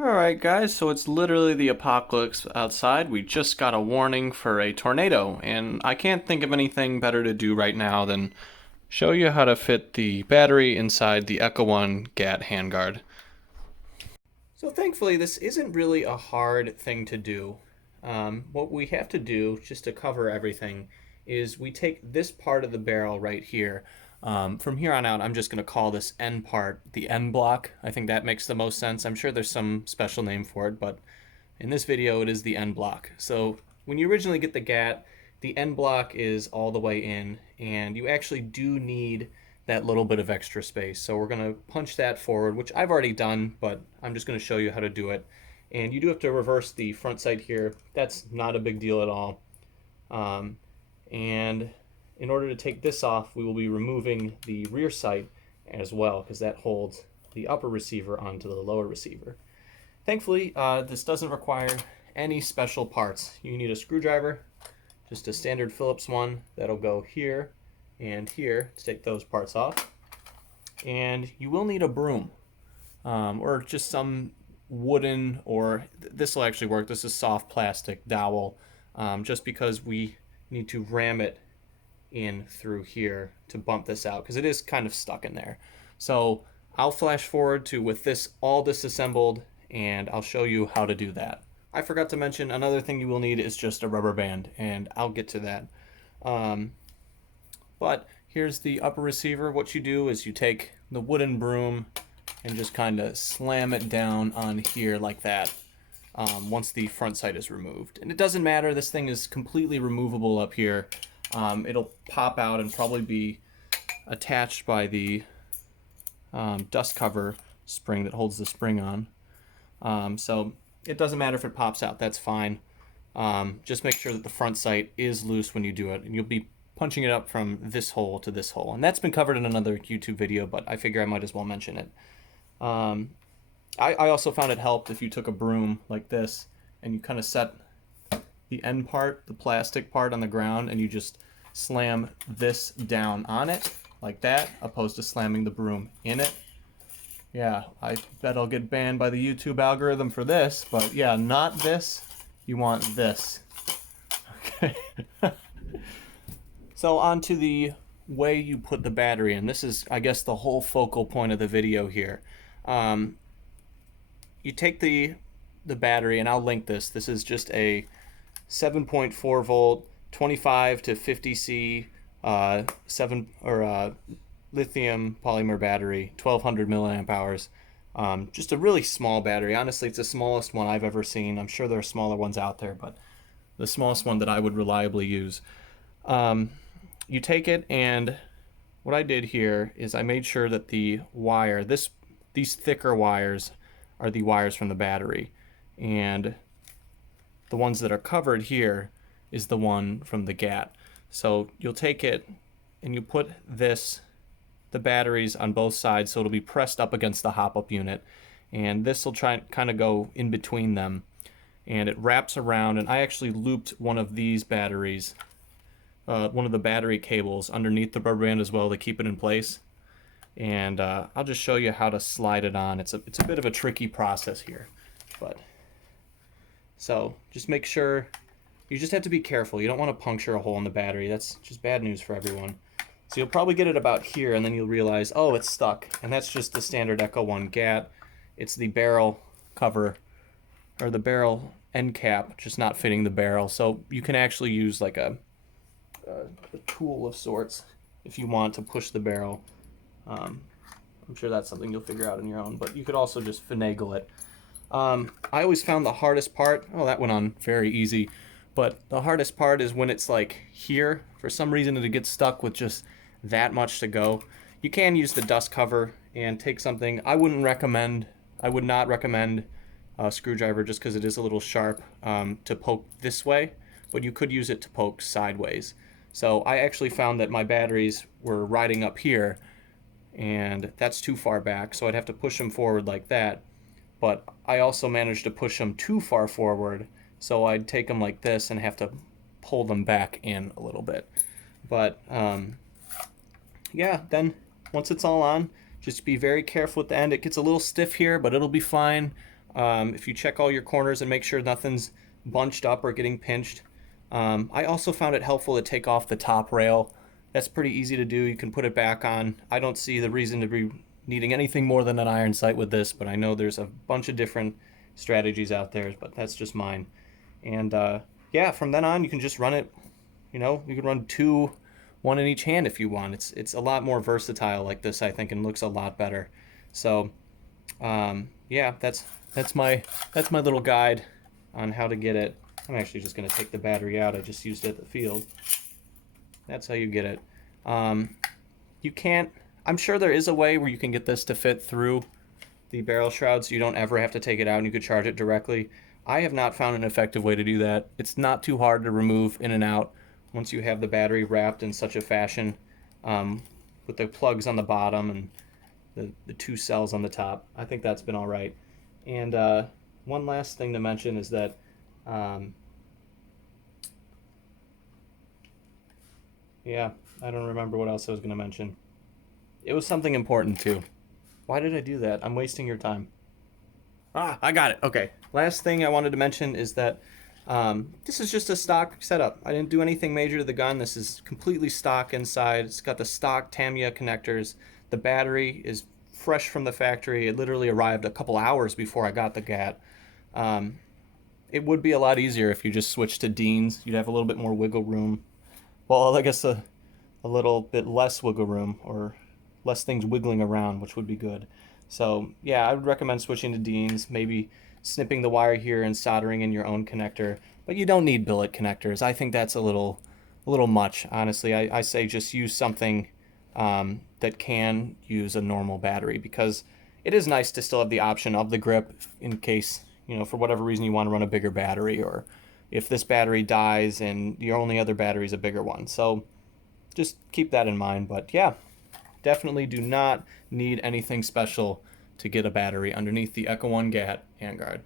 Alright guys, so it's literally the apocalypse outside. We just got a warning for a tornado, and I can't think of anything better to do right now than show you how to fit the battery inside the Echo One Gat handguard. So thankfully this isn't really a hard thing to do. What we have to do, just to cover everything, is we take this part of the barrel right here. From here on out, I'm just going to call this end part the end block. I think that makes the most sense. I'm sure there's some special name for it, but in this video, it is the end block. So when you originally get the GAT, the end block is all the way in, and you actually do need that little bit of extra space. So we're going to punch that forward, which I've already done, but I'm just going to show you how to do it. And you do have to reverse the front sight here. That's not a big deal at all. And in order to take this off, we will be removing the rear sight as well, because that holds the upper receiver onto the lower receiver. Thankfully, this doesn't require any special parts. You need a screwdriver, just a standard Phillips one that'll go here and here to take those parts off. And you will need a broom, or just some wooden, or this will actually work. This is soft plastic dowel, just because we need to ram it in through here to bump this out, because it is kind of stuck in there. So I'll flash forward to with this all disassembled, and I'll show you how to do that. I forgot to mention another thing you will need is just a rubber band, and I'll get to that. But here's the upper receiver. What you do is you take the wooden broom and just kind of slam it down on here like that, once the front sight is removed. And it doesn't matter, this thing is completely removable up here. It'll pop out and probably be attached by the dust cover spring that holds the spring on. So it doesn't matter if it pops out, that's fine. Just make sure that the front sight is loose when you do it, and you'll be punching it up from this hole to this hole. And that's been covered in another YouTube video, but I figure I might as well mention it. I also found it helped if you took a broom like this and you kind of set the end part, the plastic part, on the ground, and you just slam this down on it like that, opposed to slamming the broom in it. Yeah, I bet I'll get banned by the YouTube algorithm for this, but yeah, not this. You want this. Okay. So on to the way you put the battery in. This is, I guess, the whole focal point of the video here. You take the battery, and I'll link this. This is just a 7.4 volt, 25 to 50C, lithium polymer battery, 1200 milliamp hours. Just a really small battery. Honestly, it's the smallest one I've ever seen. I'm sure there are smaller ones out there, but the smallest one that I would reliably use. You take it, and what I did here is I made sure that the wire, these thicker wires are the wires from the battery, and the ones that are covered here is the one from the GAT. So you'll take it and you put the batteries on both sides, so it'll be pressed up against the hop-up unit, and this will try and kind of go in between them, and it wraps around. And I actually looped one of these batteries, one of the battery cables, underneath the rubber band as well to keep it in place. And I'll just show you how to slide it on. It's a bit of a tricky process here, but so just make sure, you just have to be careful. You don't want to puncture a hole in the battery. That's just bad news for everyone. So you'll probably get it about here, and then you'll realize, oh, it's stuck. And that's just the standard Echo One GAT. It's the barrel cover, or the barrel end cap, just not fitting the barrel. So you can actually use like a tool of sorts if you want to push the barrel. I'm sure that's something you'll figure out on your own, but you could also just finagle it. I always found the hardest part, oh, that went on very easy, but the hardest part is when it's like here. For some reason it gets stuck with just that much to go. You can use the dust cover and take something. I would not recommend a screwdriver, just because it is a little sharp, to poke this way, but you could use it to poke sideways. So I actually found that my batteries were riding up here, and that's too far back, so I'd have to push them forward like that. But I also managed to push them too far forward, so I'd take them like this and have to pull them back in a little bit. But yeah, then once it's all on, just be very careful at the end. It gets a little stiff here, but it'll be fine. if you check all your corners and make sure nothing's bunched up or getting pinched. I also found it helpful to take off the top rail. That's pretty easy to do. You can put it back on. I don't see the reason to be needing anything more than an iron sight with this, but I know there's a bunch of different strategies out there, but that's just mine. And yeah, from then on, you can just run it. You can run two, one in each hand if you want. It's a lot more versatile like this, I think, and looks a lot better. So yeah, that's my little guide on how to get it. I'm actually just gonna take the battery out. I just used it at the field. That's how you get it. You can't. I'm sure there is a way where you can get this to fit through the barrel shroud, so you don't ever have to take it out and you could charge it directly. I have not found an effective way to do that. It's not too hard to remove in and out once you have the battery wrapped in such a fashion, with the plugs on the bottom and the two cells on the top. I think that's been all right. And one last thing to mention is that yeah, I don't remember what else I was going to mention. It was something important too. Why did I do that? I'm wasting your time. Ah, I got it. Okay. Last thing I wanted to mention is that this is just a stock setup. I didn't do anything major to the gun. This is completely stock inside. It's got the stock Tamiya connectors. The battery is fresh from the factory. It literally arrived a couple hours before I got the Gat. It would be a lot easier if you just switched to Dean's. You'd have a little bit more wiggle room. Well, I guess a little bit less wiggle room, or less things wiggling around, which would be good. So yeah, I would recommend switching to Dean's, maybe snipping the wire here and soldering in your own connector. But you don't need billet connectors. I think that's a little much, honestly. I say just use something that can use a normal battery, because it is nice to still have the option of the grip in case, for whatever reason you want to run a bigger battery, or if this battery dies and your only other battery is a bigger one. So just keep that in mind. But yeah, definitely do not need anything special to get a battery underneath the Echo One Gat handguard.